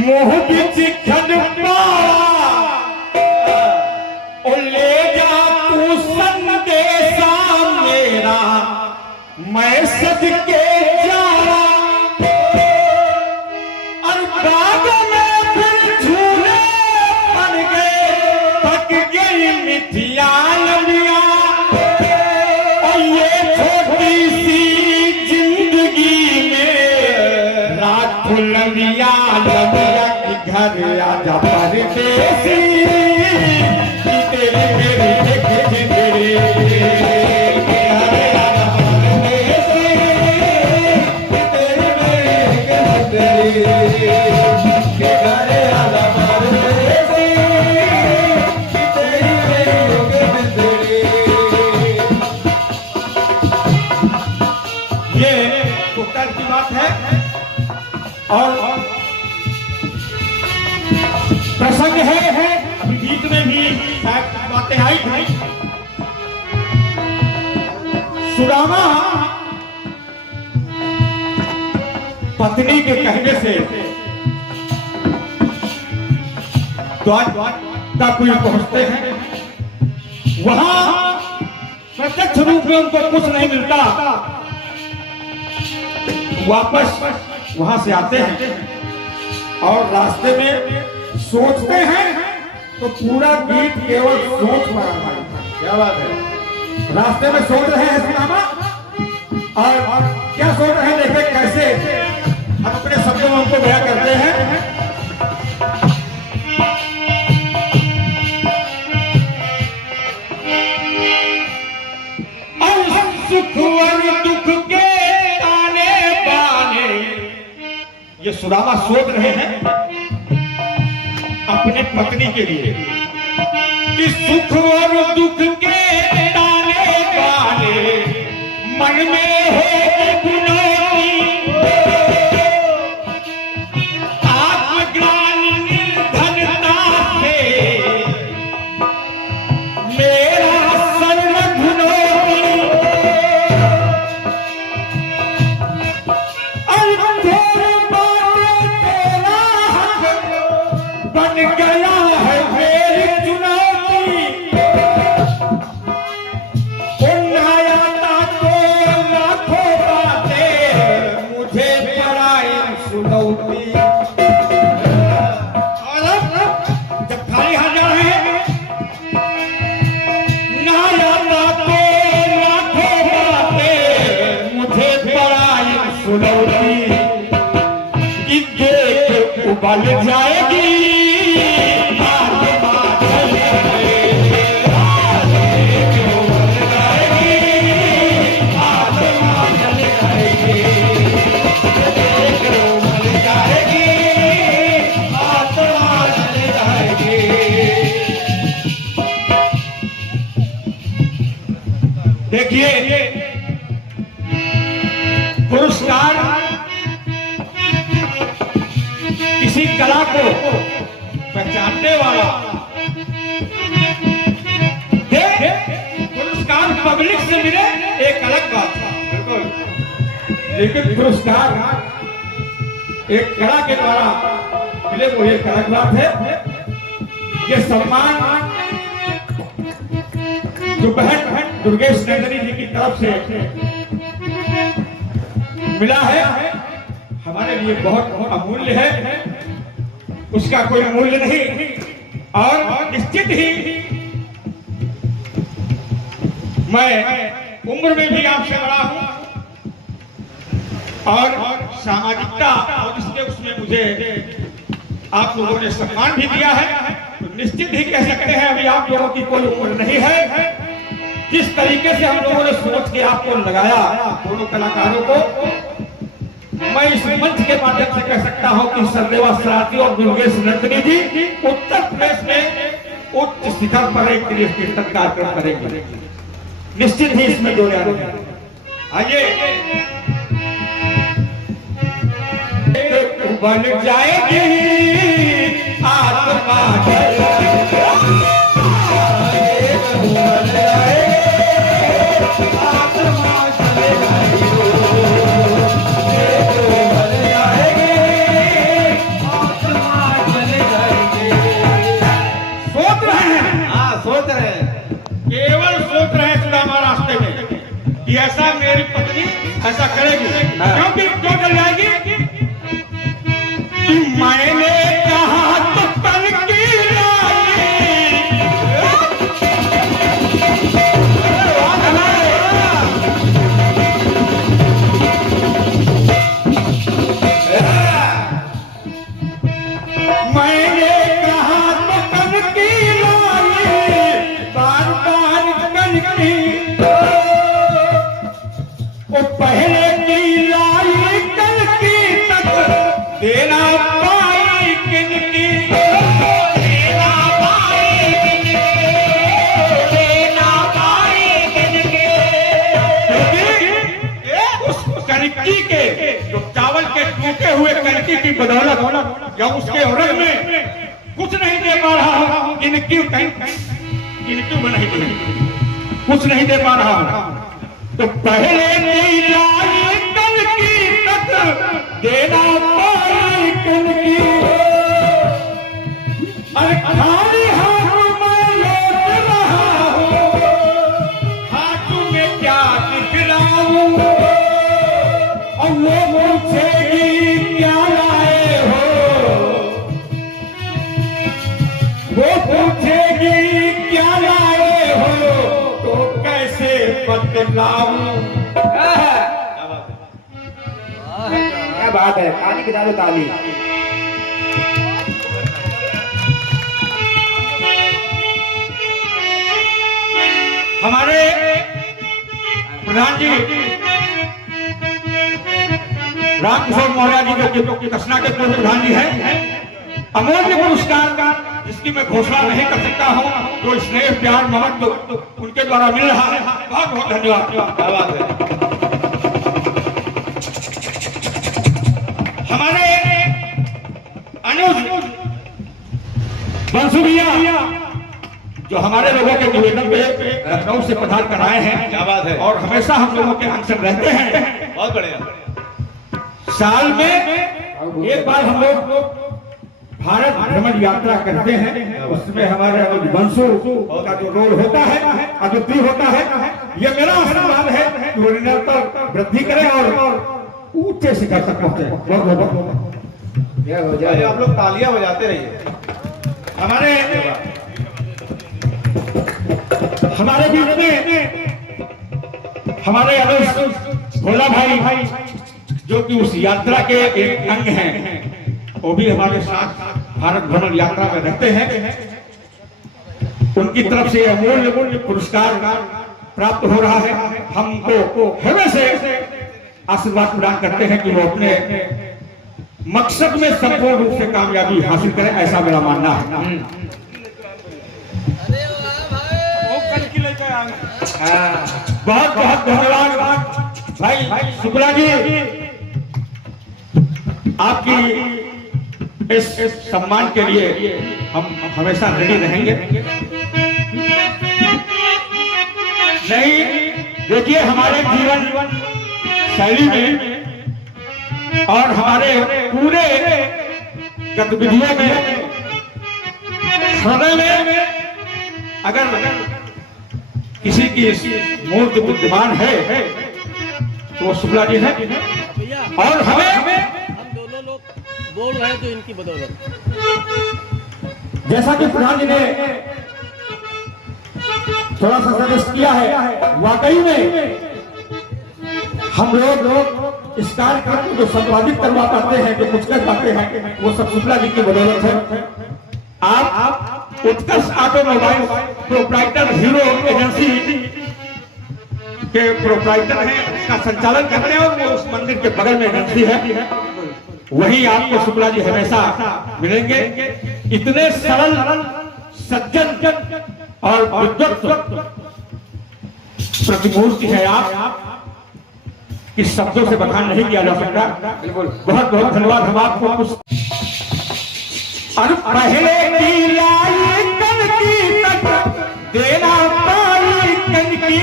मोह बिच खन ओ ले जा तू संदेशा मेरा मैं सदके जावा और बाग में फिर झूले बन गए पक गई मिठिया लमिया और ये छोटी सी जिंदगी में रात लमिया लमिया की घर आजा परदेसी तेरे मेरे देखे तेरे और प्रसंग है अभी बीच में भी शायद बातें आई थी। सुदामा पत्नी के कहने से द्वारकापुरी पहुंचते हैं। वहां प्रत्यक्ष रूप में उनको कुछ नहीं मिलता, वापस वहां से आते हैं और रास्ते में सोचते हैं तो पूरा गीत केवल सोच पर। क्या बात है, रास्ते में सोच रहे हैं सुदामा और क्या सोच रहे हैं देखें कैसे हम अपने शब्दों में उनको बयां करते हैं। सुख और दुख के आने बाने ये सुदामा सोच रहे हैं अपने पत्नी के लिए कि सुख और दुख के ताने बाने मन में हो गुनों आत्मज्ञान निर्धनता से मेरा सर्व धुनो बन गया है मेरी चुनौती उन्नायाता तो लाखों बातें मुझे पराई सुनौती। और जब खाली हाथ जा रहे हैं नायाता तो लाखों बातें मुझे पराई सुनौती कि देख उबल जाएगी देखिए पुरस्कार किसी कला को पहचानने वाला, पुरस्कार पब्लिक से मिले एक अलग बात है बिल्कुल, लेकिन पुरस्कार एक कला के द्वारा मिले वो एक अलग बात है। ये सम्मान जो बहन दुर्गेश नंदनी जी की तरफ से मिला है हमारे लिए बहुत अमूल्य है, उसका कोई मूल्य नहीं। और निश्चित ही मैं उम्र में भी आपसे बड़ा हूं और सामाजिकता और उसमें मुझे आप लोगों ने सम्मान भी दिया है, तो निश्चित ही कह सकते हैं अभी आप लोगों की कोई उम्र नहीं है। जिस तरीके से हम लोगों ने सोच के आपको लगाया दोनों कलाकारों को, मैं इस मंच के माध्यम से कह सकता हूं कि सरदेवा सराती और दुर्गेश नंदनी जी उत्तर प्रदेश में उच्च शिखर पर एक कीर्तन कार्यक्रम करेंगे, निश्चित ही इसमें दो याद है। आइए बन जाएगी आत्मा आत्मा देना पाई किनकी, देना पाई किनके, देना पाई किनके। क्योंकि उस कनकी के जो चावल के टूटे हुए कनकी की बदौलत या उसके औरत में कुछ नहीं दे पा रहा हूं, किनकी में नहीं दे, कुछ नहीं दे पा रहा हूं। तो पहले लाई कनकी तक देना पाई किनकी, अरे खाली हाथ में लौट रहा हूं, हाथों में क्या दिखलाऊं, और वो पूछेगी क्या लाए हो, वो पूछेगी क्या लाए हो, तो कैसे बतलाऊं। क्या बात है, ताली बजा दो ताली। हमारे प्रधान जी रामकिशोर मौर्य जी जो कि कसना के पूर्व प्रधान जी हैं, अमूल्य पुरस्कार का जिसकी मैं घोषणा नहीं कर सकता हूं, जो स्नेह प्यार ममत्व उनके द्वारा मिल रहा है, बहुत बहुत धन्यवाद। क्या बात है। हमारे अनुज बंसु भैया जो हमारे लोगों के निवेदन पे लखनऊ से पधार कर आए हैं, क्या बात है। और हमेशा हम लोगों के अनशन रहते हैं। बहुत बढ़िया। साल में एक बार हम लोग भारत भ्रमण यात्रा करते हैं, उसमें हमारे अनुज बंसु का जो रोल होता है अद्वितीय होता है। ये मेरा आशीर्वाद है कि वो निरंतर वृद्धि करे और ऊंचे शिखर तक पहुंचे। बहुत बहुत जय हो अरे जय आप लोग तालियां बजाते रहिए। हमारे बीच में हमारे अनुज भोला भाई जो कि उस यात्रा के एक अंग हैं, वो भी हमारे साथ भारत भ्रमण यात्रा में रहते हैं। उनकी तरफ से अमूल्य पुरस्कार प्राप्त हो रहा है। हमको हमें से आशीर्वाद प्रदान करते हैं कि वो अपने मकसद में संपूर्ण रूप से कामयाबी हासिल करें, ऐसा मेरा मानना है। बहुत बहुत धन्यवाद भाई शुक्ला जी, आपकी इस सम्मान के लिए हम हमेशा रेडी रहेंगे। नहीं देखिए, हमारे जीवन शैली में और हमारे पूरे गतिविधियों में हृदय में अगर किसी की मूर्ति विद्यमान है तो वो शुक्ला जी है, और हमें हम दोनों लोग बोल रहे हैं तो इनकी बदौलत। जैसा कि प्रधान जी ने थोड़ा सा सजेस्ट किया है, वाकई में हम लोग इस कार्यक्रम को जो संपादित करवा पाते हैं, जो कुछ कर पाते हैं, वो सब शुक्ला जी की बदौलत है। आप उत्कर्ष ऑटोमोबाइल प्रोप्राइटर हीरो एजेंसी के प्रोप्राइटर हैं, उसका संचालन करते हैं, और वो उस मंदिर के बगल में एजेंसी है, वही आपको शुक्ला जी हमेशा मिलेंगे। इतने सरल सज्जन और विद्वत प्रतिमूर्ति है आप कि शब्दों से बखान नहीं किया जा सकता। बहुत बहुत धन्यवाद। हम आपको कुछ पहले की लाई कनकी तक देना पाई कनकी,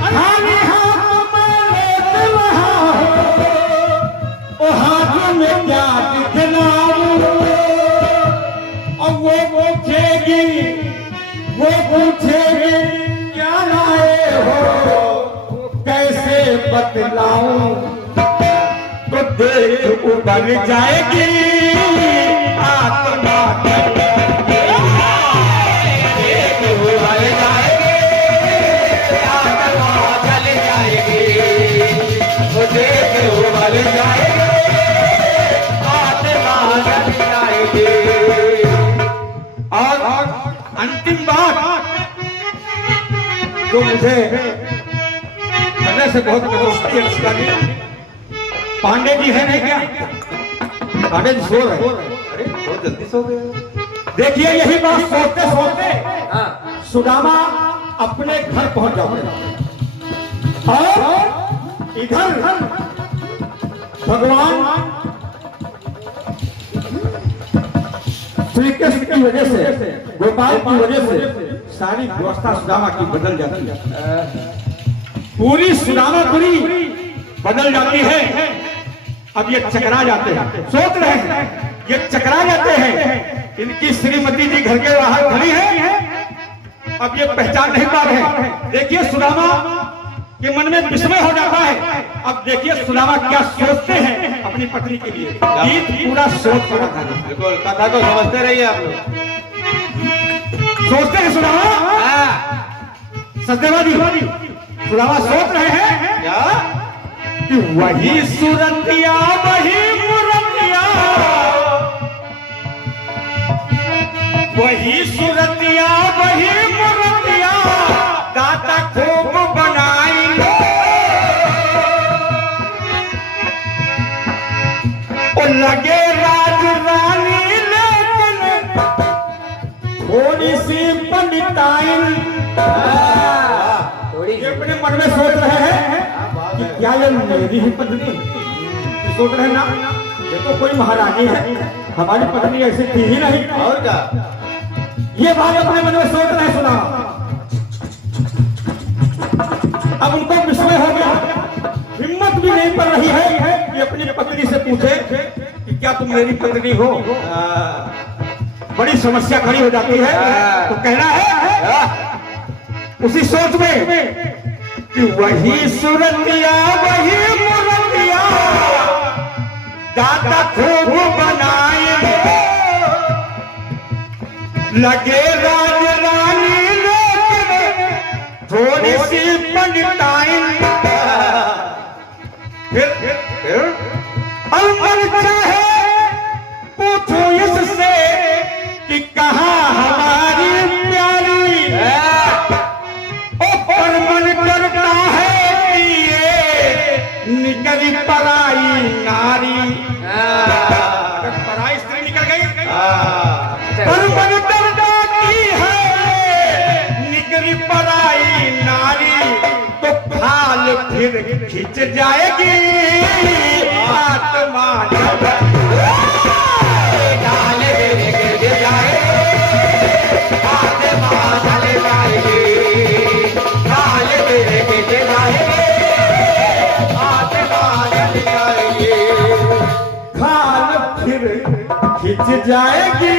खाली हाथ में लेते रहा हो, ओ हाथ में क्या दिखलाऊं, और वो पूछेगी क्या लाए हो, कैसे बतलाऊं, तो देख उबल जाएगी आत्मा, देख उबल जाएगी आत्मा, जल जाएगी, तो देख उबल जाएगी आत्मा, जल जाएगी। और अंतिम बात जो मुझे समय से बहुत पांडे जी है नहीं क्या? पांडे जी सो रहे। अरे बहुत जल्दी सो गए। देखिए यही बात सोचते सोचते सुदामा अपने घर पहुंच जाते और इधर भगवान श्री कृष्ण की वजह से, गोपाल की वजह से सारी व्यवस्था सुदामा की बदल जाती है। पूरी सुदामापुरी बदल जाती है। अब ये चकरा जाते हैं, सोच रहे हैं ये चकरा जाते हैं। इनकी श्रीमती जी घर के बाहर खड़ी है, अब ये पहचान नहीं पा रहे। देखिए सुदामा के मन में विस्मय हो जाता है। अब देखिए सुदामा क्या सोचते हैं अपनी पत्नी के लिए। गीत पूरा सोच पड़ा था। बिल्कुल, कथा को समझते रहिए आप लोग। सोचते हैं सुदामा, सचदेवा जी सुदामा सोच रहे हैं क्या? कि वही सूरतिया वही मुरतिया, वही सूरतिया वही मुरतिया, दाता खूब बनाई और लगे राज रानी, लेकिन थोड़ी सी पंडिताइन। ये अपने मन में सोच रहे हैं कि क्या ये मेरी ही पत्नी? सोच रहे हैं ना, ये तो कोई महारानी है, हमारी पत्नी ऐसी थी ही नहीं। और क्या? ये बात अपने मन में सोच रहे हैं। सुना, अब उनको विस्मय हो गया, हिम्मत भी नहीं पड़ रही है कि अपनी पत्नी से पूछे कि क्या तुम मेरी पत्नी हो। बड़ी समस्या खड़ी हो जाती है। तो कहना है उसी सोच में कि वही सूरतिया वही मुरतिया, दाता खूब बनाए, लगे राज रानी, लेकिन थोड़ी सी पंडिताइन। फिर अंबर चाहे पूछो इससे कि कहाँ हमारी प्यारी, और मन करता है कि ये निकली पराई नारी। अगर पराई स्त्री निकल गई, पर मन करता की है निकली पराई नारी, तो फाल फिर खिंच जाएगी आत्मा जब डाल गिर जाए, आत्मा डाल जाएगी, डाल गिर जाए, आत्मा डाल जाएगी, खाल फिर खिंच जाएगी